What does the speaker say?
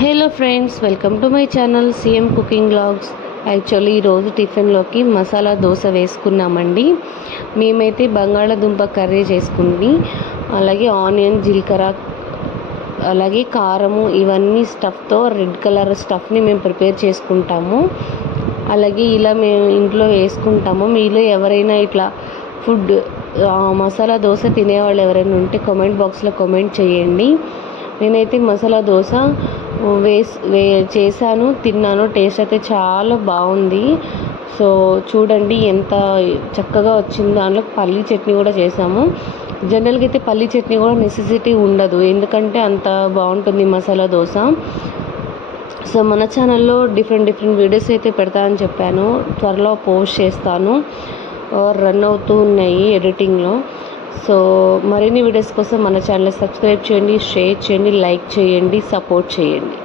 Hello friends, welcome to my channel CM cooking vlogs. Actually ఈరోజు టిఫిన్లోకి మసాలా దోశ వేసుకున్నామండి. మేమైతే బంగాళాదుంప curry చేసుకుంది, అలాగే ఆనియన్, జీలకర్ర, అలాగే కారము, ఇవన్నీ స్టఫ్తో రెడ్ కలర్ స్టఫ్ని మేము ప్రిపేర్ చేసుకుంటాము. అలాగే ఇలా మేము ఇంట్లో వేసుకుంటాము. మీలో ఎవరైనా ఇట్లా ఫుడ్ మసాలా దోశ తినేవాళ్ళు ఎవరైనా ఉంటే కామెంట్ బాక్స్లో కామెంట్ చేయండి. నేనైతే మసాలా దోశ చేశాను, తిన్నాను. టేస్ట్ అయితే చాలా బాగుంది. సో చూడండి ఎంత చక్కగా వచ్చింది. దాంట్లో పల్లీ చట్నీ కూడా చేసాము. జనరల్గా అయితే పల్లీ చట్నీ కూడా నెసెసిటీ ఉండదు, ఎందుకంటే అంత బాగుంటుంది మసాలా దోశ. సో మన ఛానల్లో డిఫరెంట్ వీడియోస్ అయితే పెడతానని చెప్పాను, త్వరలో పోస్ట్ చేస్తాను. రన్ అవుతూ ఉన్నాయి ఎడిటింగ్లో. సో మరిన్ని వీడియోస్ కోసం మన ఛానల్ సబ్స్క్రైబ్ చేయండి, షేర్ చేయండి, లైక్ చేయండి, సపోర్ట్ చేయండి.